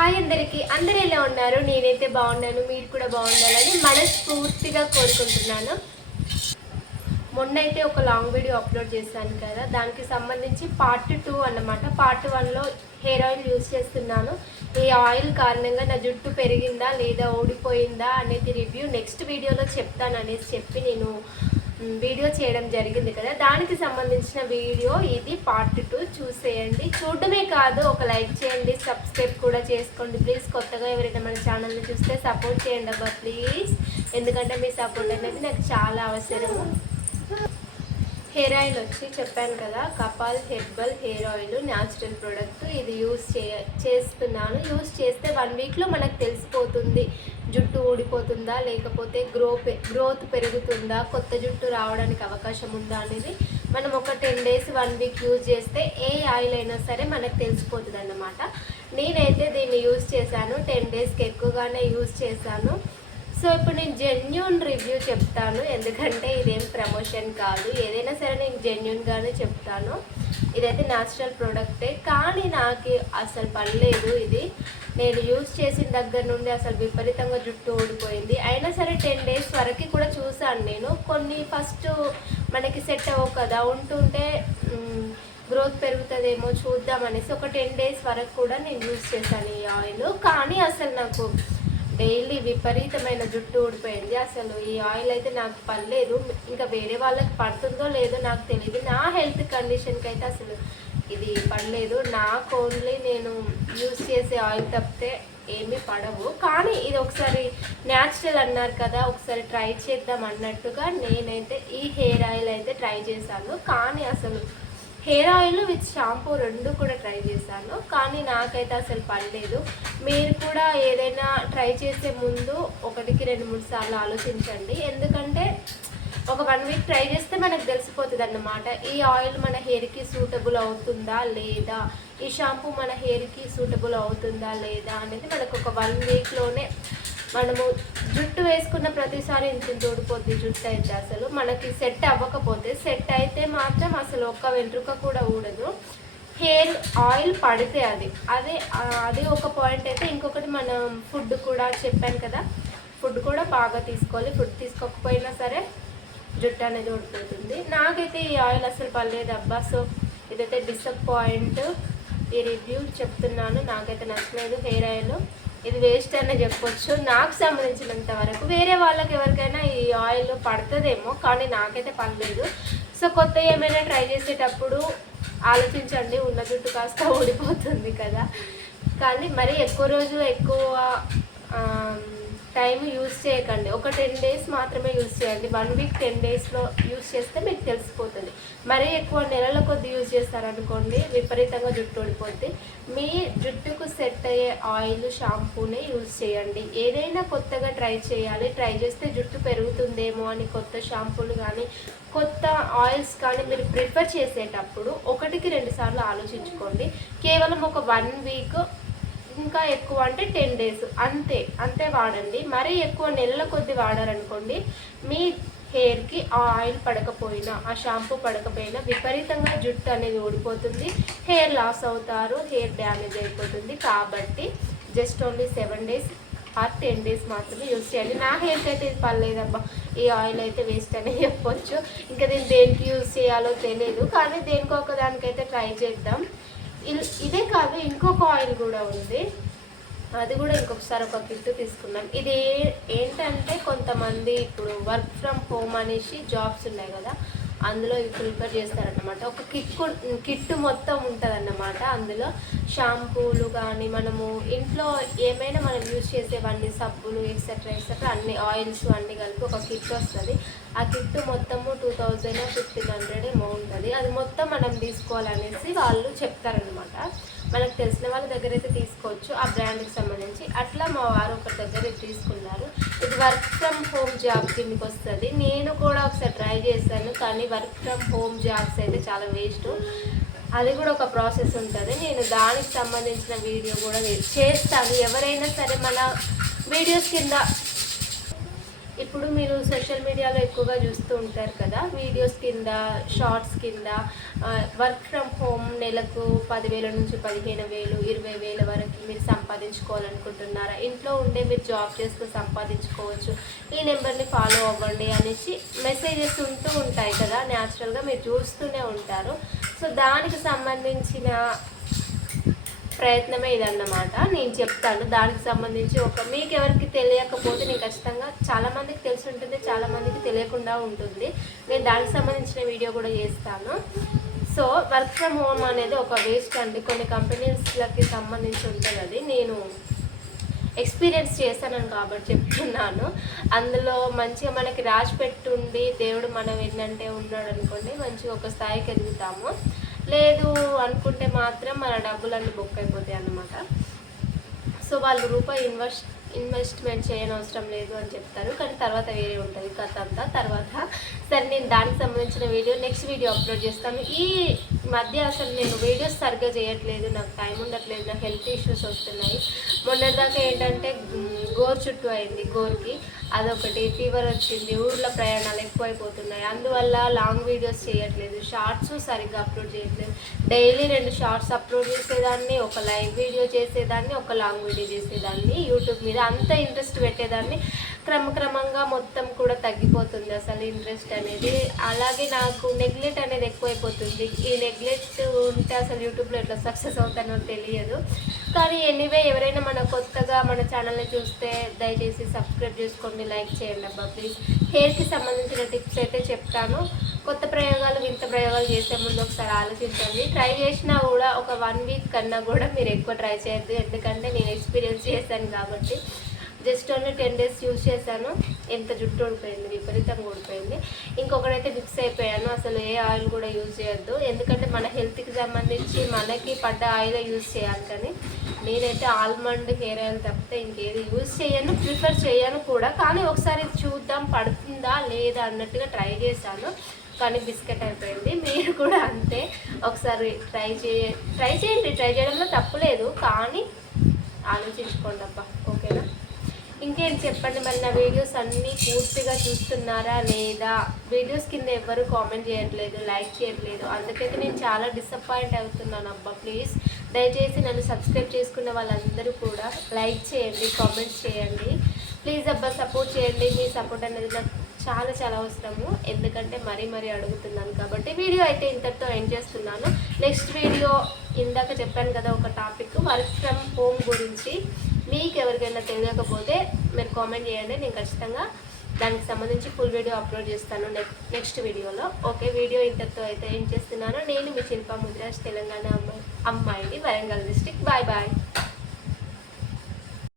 Hi అందరికీ, అందరూ ఎలా ఉన్నారు? నేనైతే బాగున్నాను, మీరు కూడా బాగుండాలని మనస్ఫూర్తిగా కోరుకుంటున్నాను. మొన్న అయితే ఒక లాంగ్ వీడియో అప్లోడ్ చేశాను కదా, దానికి సంబంధించి పార్ట్ 2 అన్నమాట. పార్ట్ 1లో హెయిర్ ఆయిల్ యూజ్ చేస్తున్నాను. ఈ ఆయిల్ కారణంగా నా జుట్టు పెరిగిందా లేదా ఊడిపోయిందా అనేది రివ్యూ నెక్స్ట్ వీడియోలో చెప్తాను అనేసి చెప్పి నేను వీడియో చేయడం జరిగింది కదా, దానికి సంబంధించిన వీడియో ఇది పార్ట్ 2. చూసేయండి. చూడడమే కాదు, ఒక లైక్ చేయండి, సబ్స్క్రైబ్ కూడా చేసుకోండి ప్లీజ్. కొత్తగా ఎవరైనా మన ఛానల్ని చూస్తే సపోర్ట్ చేయండి అబ్బా ప్లీజ్, ఎందుకంటే మీ సపోర్ట్ అనేది నాకు చాలా అవసరము. హెయిర్ ఆయిల్ వచ్చి చెప్పాను కదా, Kapal herbal hair oil natural product. ఇది చేస్తున్నాను. యూస్ చేస్తే 1 వీక్లో మనకు తెలిసిపోతుంది జుట్టు ఊడిపోతుందా లేకపోతే గ్రోత్ పెరుగుతుందా, కొత్త జుట్టు రావడానికి అవకాశం ఉందా అనేది మనం ఒక 10 డేస్ 1 వీక్ యూజ్ చేస్తే ఏ ఆయిల్ అయినా సరే మనకు తెలిసిపోతుంది అన్నమాట. నేనైతే దీన్ని యూజ్ చేశాను, 10 డేస్కి ఎక్కువగానే యూజ్ చేశాను. సో ఇప్పుడు నేను జెన్యూన్ రివ్యూ చెప్తాను, ఎందుకంటే ఇదేం ప్రమోషన్ కాదు. ఏదైనా సరే నేను జెన్యూన్గానే చెప్తాను. ఇదైతే న్యాచురల్ ప్రోడక్టే, కానీ నాకు అసలు పడలేదు. ఇది నేను యూజ్ చేసిన దగ్గర నుండి అసలు విపరీతంగా జుట్టు ఊడిపోయింది. అయినా సరే 10 డేస్ వరకు కూడా చూసాను నేను. కొన్ని ఫస్ట్ మనకి సెట్ అవ్వవు కదా, ఉంటుంటే గ్రోత్ పెరుగుతుందేమో చూద్దామనేసి ఒక 10 డేస్ వరకు కూడా నేను యూజ్ చేశాను ఈ ఆయిల్. కానీ అసలు నాకు డైలీ విపరీతమైన జుట్టు ఊడిపోయింది. అసలు ఈ ఆయిల్ అయితే నాకు పడలేదు. ఇంకా వేరే వాళ్ళకి పడుతుందో లేదో నాకు తెలియదు. నా హెల్త్ కండిషన్కి అయితే అసలు ఇది పడలేదు. నాకు ఓన్లీ నేను యూజ్ చేసే ఆయిల్ తప్పితే ఏమీ పడవు. కానీ ఇది ఒకసారి న్యాచురల్ అన్నారు కదా, ఒకసారి ట్రై చేద్దాం అన్నట్టుగా నేనైతే ఈ హెయిర్ ఆయిల్ అయితే ట్రై చేశాను. కానీ అసలు హెయిర్ ఆయిల్ విత్ షాంపూ 2 కూడా ట్రై చేశాను, కానీ నాకైతే అసలు పడలేదు. మీరు కూడా ఏదైనా ట్రై చేసే ముందు 1కి 2-3 సార్లు ఆలోచించండి, ఎందుకంటే ఒక 1 వీక్ ట్రై చేస్తే మనకు తెలిసిపోతుంది అన్నమాట. ఈ ఆయిల్ మన హెయిర్కి సూటబుల్ అవుతుందా లేదా, ఈ షాంపూ మన హెయిర్కి సూటబుల్ అవుతుందా లేదా అనేది మనకు ఒక 1 వీక్లోనే. మనము జుట్టు వేసుకున్న ప్రతిసారి ఇంత ఊడిపోద్ది జుట్టు అయితే. అసలు మనకి సెట్ అవ్వకపోతే, సెట్ అయితే మాత్రం అసలు ఒక్క వెంట్రుక కూడా ఊడదు. హెయిర్ ఆయిల్ పడితే అది ఒక పాయింట్ అయితే. ఇంకొకటి మనం ఫుడ్ కూడా చెప్పాను కదా, ఫుడ్ కూడా బాగా తీసుకోవాలి. ఫుడ్ తీసుకోకపోయినా సరే జుట్టు అనేది ఊడిపోతుంది. నాకైతే ఈ ఆయిల్ అసలు పడలేదు అబ్బా. సో ఇదైతే డిసప్పాయింట్. ఈ రివ్యూ చెప్తున్నాను, నాకైతే నచ్చలేదు హెయిర్ ఆయిల్. ఇది వేస్ట్ అనే చెప్పొచ్చు నాకు సంబంధించినంత వరకు. వేరే వాళ్ళకి ఎవరికైనా ఈ ఆయిల్ పడుతుందేమో, కానీ నాకైతే పడలేదు. సో కొత్త ఏమైనా ట్రై చేసేటప్పుడు ఆలోచించండి, ఉన్న జుట్టు కాస్త ఊడిపోతుంది కదా. కానీ మరి ఎక్కువ రోజులు ఎక్కువ టైం యూజ్ చేయకండి. ఒక 10 డేస్ మాత్రమే యూజ్ చేయండి. 1 వీక్ 10 డేస్లో యూజ్ చేస్తే మీకు తెలిసిపోతుంది. మరీ ఎక్కువ నెలల కొద్ది యూజ్ చేస్తారనుకోండి, విపరీతంగా జుట్టు ఊడిపోద్ది. మీ జుట్టుకు సెట్ అయ్యే ఆయిల్ షాంపూనే యూజ్ చేయండి. ఏదైనా కొత్తగా ట్రై చేయాలి, ట్రై చేస్తే జుట్టు పెరుగుతుందేమో అని కొత్త షాంపూలు కానీ కొత్త ఆయిల్స్ కానీ మీరు ప్రిఫర్ చేసేటప్పుడు 1కి 2 సార్లు ఆలోచించుకోండి. కేవలం ఒక 1 వీక్, ఇంకా ఎక్కువ అంటే 10 డేస్ అంతే వాడండి. మరీ ఎక్కువ నెలల కొద్ది వాడారనుకోండి, మీ హెయిర్కి ఆ ఆయిల్ పడకపోయినా, ఆ షాంపూ పడకపోయినా విపరీతంగా జుట్టు అనేది ఊడిపోతుంది, హెయిర్ లాస్ అవుతారు, హెయిర్ డ్యామేజ్ అయిపోతుంది. కాబట్టి just only 7 days or 10 days మాత్రమే యూజ్ చేయండి. నా హెయిర్కి అయితే ఇది పర్లేదబ్బా, ఈ ఆయిల్ అయితే వేస్ట్ అనే చెప్పొచ్చు. ఇంకా దీన్ని దేనికి యూజ్ చేయాలో తెలియదు, కానీ దేనికో ఒక దానికైతే ట్రై చేద్దాం. ఇదే కాదు, ఇంకొక ఆయిల్ కూడా ఉంది, అది కూడా ఇంకొకసారి ఒక కిట్ తీసుకున్నాం. ఇది ఏంటంటే, కొంతమంది ఇప్పుడు వర్క్ ఫ్రమ్ హోమ్ అనేసి జాబ్స్ ఉన్నాయి కదా, అందులో ఇవి ప్రిపేర్ చేస్తారన్నమాట. ఒక కిట్ మొత్తం ఉంటుంది అన్నమాట. అందులో షాంపూలు కానీ, మనము ఇంట్లో ఏమైనా మనం యూజ్ చేసేవన్నీ సబ్బులు ఎక్సెట్రా అన్ని ఆయిల్స్ అన్నీ కలిపి ఒక కిట్ వస్తుంది. ఆ కిట్ మొత్తము 2000-1500 ఏమో ఉంటుంది. అది మొత్తం మనం తీసుకోవాలనేసి వాళ్ళు చెప్తారనమాట. మనకు తెలిసిన వాళ్ళ దగ్గర అయితే తీసుకోవచ్చు, ఆ బ్రాండ్కి సంబంధించి. అట్లా మా వారు ఒకరి దగ్గర ఇది తీసుకున్నారు. ఇది వర్క్ ఫ్రమ్ హోమ్ జాబ్ కిందకి వస్తుంది. నేను కూడా ఒకసారి ట్రై చేశాను, కానీ వర్క్ ఫ్రమ్ హోమ్ జాబ్స్ అయితే చాలా వేస్ట్. అది కూడా ఒక ప్రాసెస్ ఉంటుంది. నేను దానికి సంబంధించిన వీడియో కూడా చేస్తాను. ఎవరైనా సరే మన వీడియోస్ కింద ఇప్పుడు మీరు సోషల్ మీడియాలో ఎక్కువగా చూస్తూ ఉంటారు కదా, వీడియోస్ కింద షార్ట్స్ కింద వర్క్ ఫ్రమ్ హోమ్ నెలకు 10,000 నుంచి 15,000 20,000 వరకు మీరు సంపాదించుకోవాలనుకుంటున్నారా, ఇంట్లో ఉండే మీరు జాబ్ చేస్తూ సంపాదించుకోవచ్చు, ఈ నెంబర్ని ఫాలో అవ్వండి అనేసి మెసేజెస్ ఉంటూ ఉంటాయి కదా, న్యాచురల్గా మీరు చూస్తూనే ఉంటారు. సో దానికి సంబంధించిన ప్రయత్నమే ఇదన్నమాట. నేను చెప్తాను దానికి సంబంధించి మీకు ఎవరికి తెలియకపోతే నేను ఖచ్చితంగా చాలామందికి తెలిసి ఉంటుంది, చాలామందికి తెలియకుండా ఉంటుంది. నేను దానికి సంబంధించిన వీడియో కూడా చేస్తాను. సో వర్క్ ఫ్రమ్ హోమ్ అనేది ఒక వేస్ట్ అండి, కొన్ని కంపెనీస్లకి సంబంధించి ఉంటుంది. అది నేను ఎక్స్పీరియన్స్ చేశాను కాబట్టి చెప్తున్నాను. అందులో మంచిగా మనకి రాసి పెట్టుండి దేవుడు మనం ఏంటంటే ఉన్నాడు అనుకోండి, మంచిగా ఒక స్థాయికి ఎదుగుతాము. లేదు అనుకుంటే మాత్రం మన డబ్బులన్నీ బొక్క అయిపోతాయి అన్నమాట. సో వాళ్ళు రూపాయి ఇన్వెస్ట్మెంట్ చేయనవసరం లేదు అని చెప్తారు, కానీ తర్వాత వేరే ఉంటుంది కథ అంతా. తర్వాత సరే నేను దానికి సంబంధించిన నెక్స్ట్ వీడియో అప్లోడ్ చేస్తాను. ఈ మధ్య అసలు నేను వీడియోస్ సరిగ్గా చేయట్లేదు, నాకు టైం ఉండట్లేదు, నాకు హెల్త్ ఇష్యూస్ వస్తున్నాయి. మొన్నటిదాకా ఏంటంటే గోరు చుట్టూ అయింది, గోరుకి అదొకటి, ఫీవర్ వచ్చింది, ఊర్లో ప్రయాణాలు ఎక్కువైపోతున్నాయి, అందువల్ల లాంగ్ వీడియోస్ చేయట్లేదు, షార్ట్స్ సరిగ్గా అప్లోడ్ చేయట్లేదు. డైలీ 2 షార్ట్స్ అప్లోడ్ చేసేదాన్ని, ఒక లైవ్ వీడియో చేసేదాన్ని, ఒక లాంగ్ వీడియో చేసేదాన్ని. యూట్యూబ్ మీద అంత ఇంట్రెస్ట్ పెట్టేదాన్ని, క్రమక్రమంగా మొత్తం కూడా తగ్గిపోతుంది అసలు ఇంట్రెస్ట్ అనేది. అలాగే నాకు నెగ్లెక్ట్ అనేది ఎక్కువైపోతుంది. ఈ నెగ్లెక్ట్ ఉంటే అసలు యూట్యూబ్లో ఎట్లా సక్సెస్ అవుతానో తెలియదు. కానీ ఎనీవే ఎవరైనా కొత్తగా మన ఛానల్ని చూస్తే దయచేసి సబ్స్క్రైబ్ చేసుకోండి, లైక్ చేయండి అబ్బా ప్లీజ్. హెయిర్కి సంబంధించిన టిప్స్ అయితే చెప్తాను. కొత్త ప్రయోగాలు వింత ప్రయోగాలు చేసే ముందు ఒకసారి ఆలోచించండి. ట్రై చేసినా కూడా ఒక 1 వీక్ కన్నా కూడా మీరు ఎక్కువ ట్రై చేయొద్దు, ఎందుకంటే నేను ఎక్స్పీరియన్స్ చేశాను కాబట్టి. జస్ట్ ఓన్లీ 10 డేస్ యూజ్ చేశాను, ఎంత జుట్టు ఊడిపోయింది, విపరీతంగా ఊడిపోయింది. ఇంకొకటైతే ఫిక్స్ అయిపోయాను, అసలు ఏ ఆయిల్ కూడా యూజ్ చేయొద్దు, ఎందుకంటే మన హెల్త్కి సంబంధించి మనకి పడ్డ ఆయిల్ యూజ్ చేయాలి. కానీ నేనైతే ఆల్మండ్ హెయిర్ ఆయిల్ తప్పితే ఇంకేది యూజ్ చేయను, ప్రిఫర్ చేయను కూడా. కానీ ఒకసారి చూద్దాం పడుతుందా లేదా అన్నట్టుగా ట్రై చేశాను, కానీ బిస్కెట్ అయిపోయింది. మీరు కూడా అంతే, ఒకసారి ట్రై చేయండి. ట్రై చేయడంలో తప్పులేదు, కానీ ఆలోచించుకోండి అబ్బా, ఓకేనా? ఇంకేం చెప్పండి మరి, నా వీడియోస్ అన్నీ పూర్తిగా చూస్తున్నారా లేదా? వీడియోస్ కింద ఎవ్వరు కామెంట్ చేయట్లేదు, లైక్ చేయట్లేదు, అందుకైతే నేను చాలా డిసప్పాయింట్ అవుతున్నాను అబ్బా. ప్లీజ్ దయచేసి నన్ను సబ్స్క్రైబ్ చేసుకున్న వాళ్ళందరూ కూడా లైక్ చేయండి, కామెంట్స్ చేయండి ప్లీజ్ అబ్బా, సపోర్ట్ చేయండి. మీ సపోర్ట్ అనేది నాకు చాలా చాలా అవసరము, ఎందుకంటే మరీ అడుగుతున్నాను కాబట్టి. వీడియో అయితే ఇంతటితో ఎండ్ చేస్తున్నాను. నెక్స్ట్ వీడియో ఇందాక చెప్పాను కదా ఒక టాపిక్, వర్క్ ఫ్రమ్ హోమ్ గురించి. మీకు ఎవరికైనా తెలియకపోతే మీరు కామెంట్ చేయండి, నేను ఖచ్చితంగా దానికి సంబంధించి ఫుల్ వీడియో అప్లోడ్ చేస్తాను నెక్స్ట్ వీడియోలో. ఓకే, వీడియో ఇంతటితో అయితే ఏం చేస్తున్నాను. నేను మీ శిల్పా ముద్రాజ్, తెలంగాణ అమ్మాయిని, వరంగల్ డిస్ట్రిక్ట్. Bye bye.